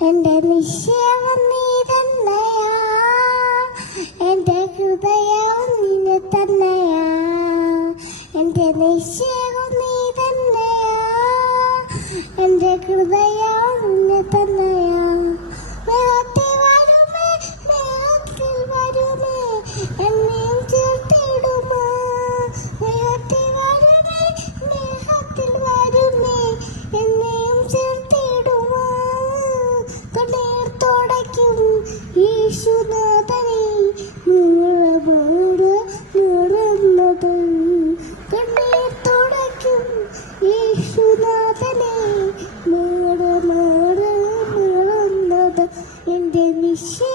എന്റെ നിശ്ചയം നീ തന്നെയാ, എന്റെ ഹൃദയം നിന്നെ തന്നെയാ. എന്റെ നിശ്ചയം നീ തന്നെയാ, എന്റെ ഹൃദയം നിന്നെ തന്നെയാ. മേഘത്തിൽ വരുമേ, മേഘത്തിൽ വരുമേ, എന്നെയും ചേർത്തിടുമോ. മേഘത്തിൽ വരുമേ, മേഘത്തിൽ വരുമേ, എന്നെയും ചേർത്തിടുമോ. കണ്ണീർ തുടയ്ക്കും യേശുനാഥനെ, നീളമോട് നീളുന്നത്. കണ്ണീർ തുടയ്ക്കും യേശുനാഥനെ, നീളമോട് നീളുന്നത്. എന്റെ നിശ്ചയം